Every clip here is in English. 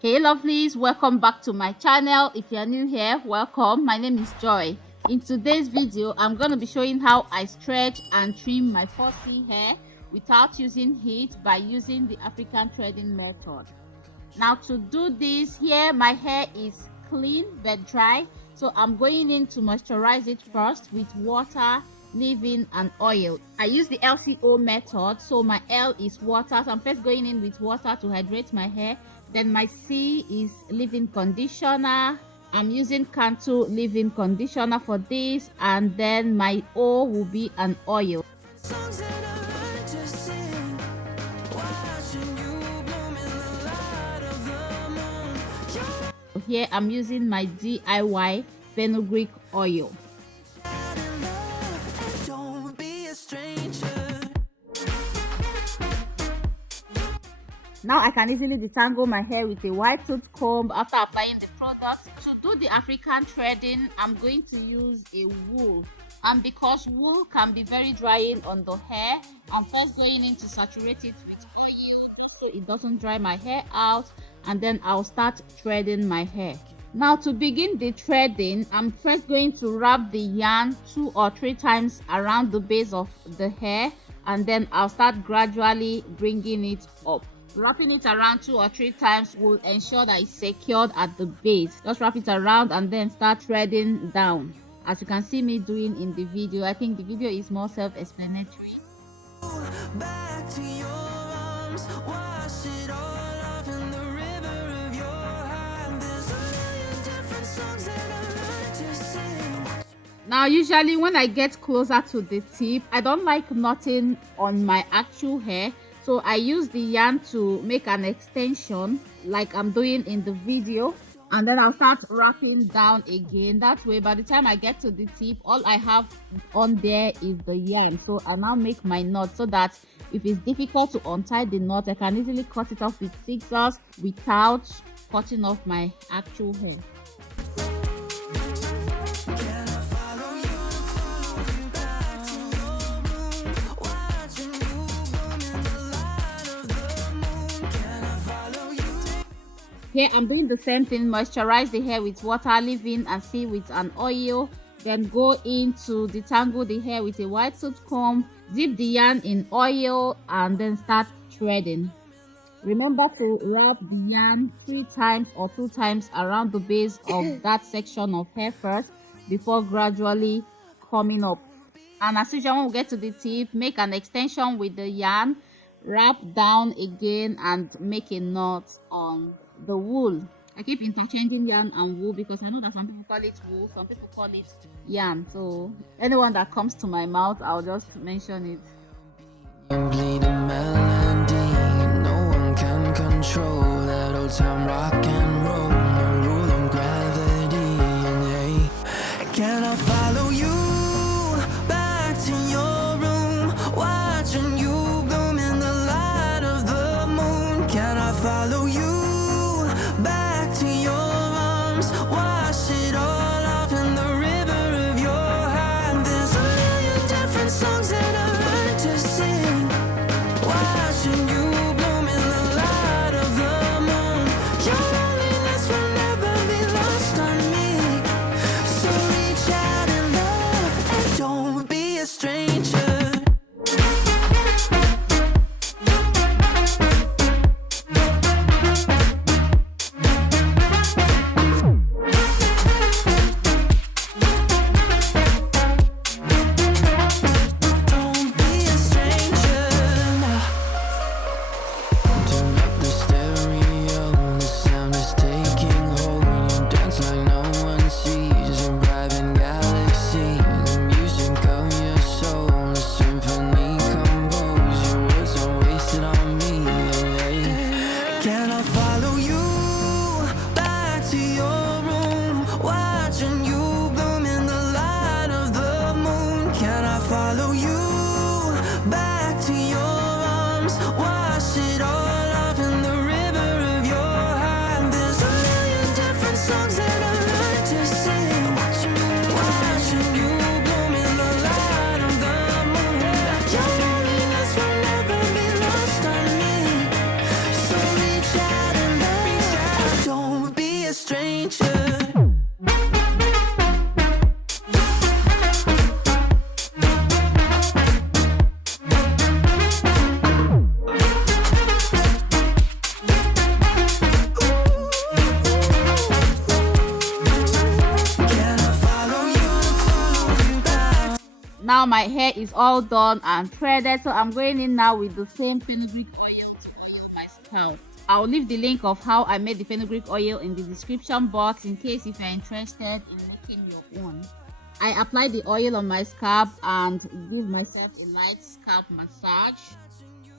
Hey lovelies, welcome back to my channel. If you are new here, welcome. My name is Joy. In today's video, I'm going to be showing how I stretch and trim my fussy hair without using heat by using the African threading method. Now to do this, here my hair is clean but dry, so I'm going in to moisturize it first with water, leave-in and oil. I use the LCO method, so my L is water, so I'm first going in with water to hydrate my hair. Then my C is leave-in conditioner. I'm using Cantu leave-in conditioner for this, and then my O will be an oil. Here I'm using my DIY Fenugreek Oil. Now I can easily detangle my hair with a white tooth comb after applying the product. To do the African threading, I'm going to use a wool. And because wool can be very drying on the hair, I'm first going in to saturate it with oil so it doesn't dry my hair out, and then I'll start threading my hair. Now to begin the threading, I'm first going to wrap the yarn 2 or 3 times around the base of the hair, and then I'll start gradually bringing it up. Wrapping it around 2 or 3 times will ensure that it's secured at the base. Just wrap it around and then start threading down, as you can see me doing in the video. I think the video is more self-explanatory. Back to your arms, wash it all off in the river of your heart. There's a million different songs that I learned to sing. Now usually when I get closer to the tip, I don't like knotting on my actual hair, so I use the yarn to make an extension like I'm doing in the video, and then I'll start wrapping down again. That way by the time I get to the tip, all I have on there is the yarn. So I now make my knot so that if it's difficult to untie the knot, I can easily cut it off with scissors without cutting off my actual hair. Here I'm doing the same thing. Moisturize the hair with water, leave-in and see with an oil. Then go in to detangle the hair with a white tooth comb. Dip the yarn in oil and then start threading. Remember to wrap the yarn 3 times or 2 times around the base of that section of hair first before gradually coming up. And as usual, when we get to the tip, make an extension with the yarn, wrap down again and make a knot on the wool. I keep interchanging yarn and wool because I know that some people call it wool, some people call it yarn. So anyone that comes to my mouth, I'll just mention it. Bleed a melody, no one can control that old time rock and roll, no rule of gravity, and hey, can I follow you back to your room, watching you bloom in the light of the moon? Can I follow you back to your arms, wash it all off in the river of your heart? There's a million different songs that I learned to sing. is all done and threaded, so I'm going in now with the same fenugreek oil to oil my scalp. I'll leave the link of how I made the fenugreek oil in the description box in case if you're interested in making your own. I apply the oil on my scalp and give myself a light scalp massage.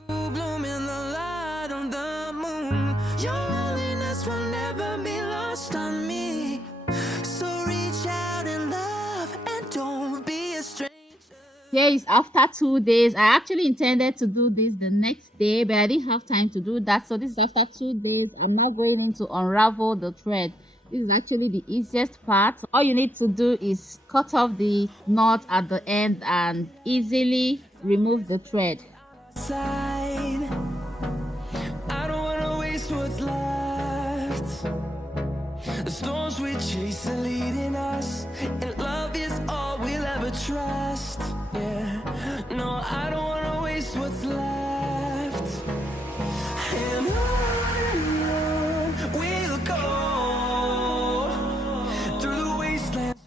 You bloom in the light of the moon. Your loneliness will never be lost on me. So reach out and love and don't be a stranger. Here is after 2 days. I actually intended to do this the next day, but I didn't have time to do that. So this is after 2 days. I'm now going in to unravel the thread. This is actually the easiest part. All you need to do is cut off the knot at the end and easily remove the thread. Side. I don't wanna waste what's left. The storms we chase are leading us, and love is all we'll ever trust. Yeah, no, I don't wanna waste what's left. And on we'll go through the wastelands.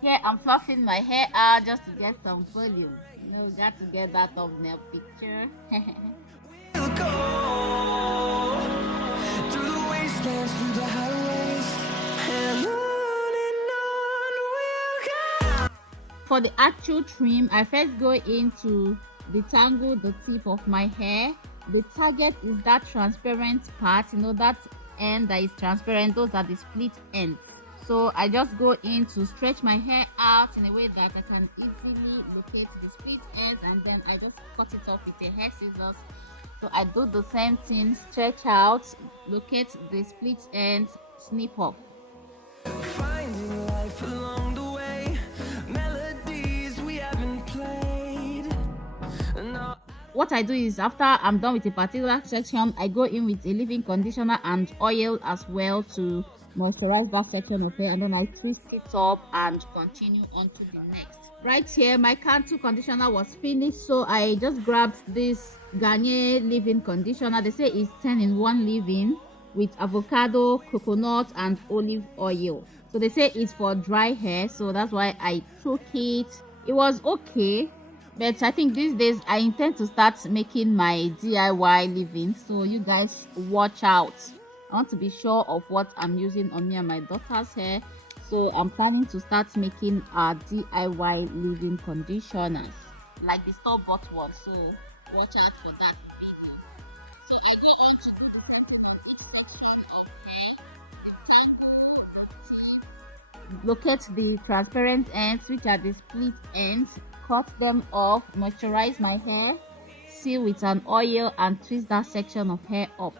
Here I'm fluffing my hair out just to get some volume. You know, we got to get that thumbnail picture. We'll go through the wastelands, through the highways, and on we'll go. For the actual trim, I first go in to detangle the tip of my hair. The target is that transparent part, you know, that end that is transparent. Those are the split ends. So I just go in to stretch my hair out in a way that I can easily locate the split ends, and then I just cut it off with a hair scissors. So I do the same thing, stretch out, locate the split ends, snip off. Finding life along the way, melodies we haven't played. No. What I do is after I'm done with a particular section, I go in with a leave-in conditioner and oil as well to moisturize that section of hair, and then I twist it up and continue on to the next. Right here, my Cantu conditioner was finished, so I just grabbed this Garnier leave-in conditioner. They say it's 10-in-1 leave-in with avocado, coconut, and olive oil. So they say it's for dry hair, so that's why I took it. It was okay, but I think these days I intend to start making my DIY leave-in, so you guys watch out. I want to be sure of what I'm using on me and my daughter's hair, so I'm planning to start making our DIY leave-in conditioners like the store-bought one, so watch out for that video. So I go on to locate the transparent ends, which are the split ends, cut them off, moisturize my hair, seal with an oil, and twist that section of hair up.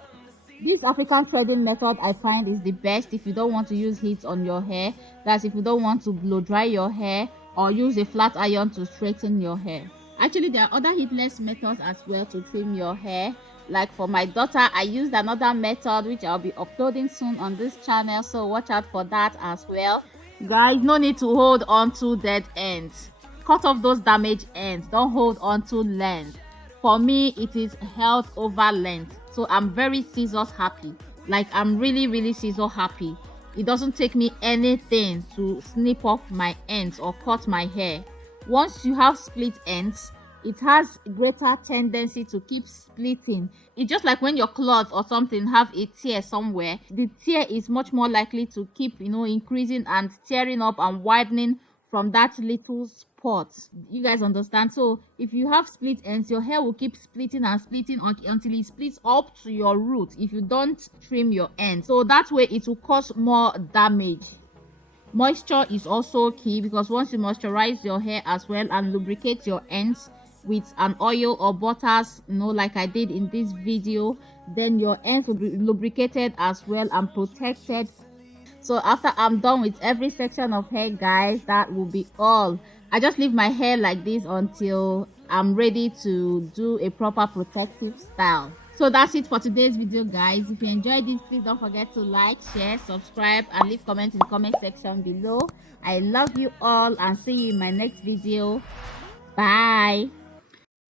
This African threading method I find is the best if you don't want to use heat on your hair. That's if you don't want to blow dry your hair or use a flat iron to straighten your hair. Actually, there are other heatless methods as well to trim your hair. Like for my daughter, I used another method which I'll be uploading soon on this channel, so watch out for that as well. Guys, no need to hold on to dead ends. Cut off those damaged ends. Don't hold on to length. For me, it is health over length, so I'm very scissors happy. Like, I'm really scissor happy. It doesn't take me anything to snip off my ends or cut my hair. Once you have split ends, it has greater tendency to keep splitting. It's just like when your cloth or something have a tear somewhere, the tear is much more likely to keep, you know, increasing and tearing up and widening from that little spot. You guys understand? So if you have split ends, your hair will keep splitting and splitting until it splits up to your root if you don't trim your ends. So that way it will cause more damage. Moisture is also key, because once you moisturize your hair as well and lubricate your ends with an oil or butters, you know, like I did in this video, then your ends will be lubricated as well and protected. So after I'm done with every section of hair, guys, that will be all. I just leave my hair like this until I'm ready to do a proper protective style. So that's it for today's video, guys. If you enjoyed it, please don't forget to like, share, subscribe, and leave comments in the comment section below. I love you all and see you in my next video. Bye.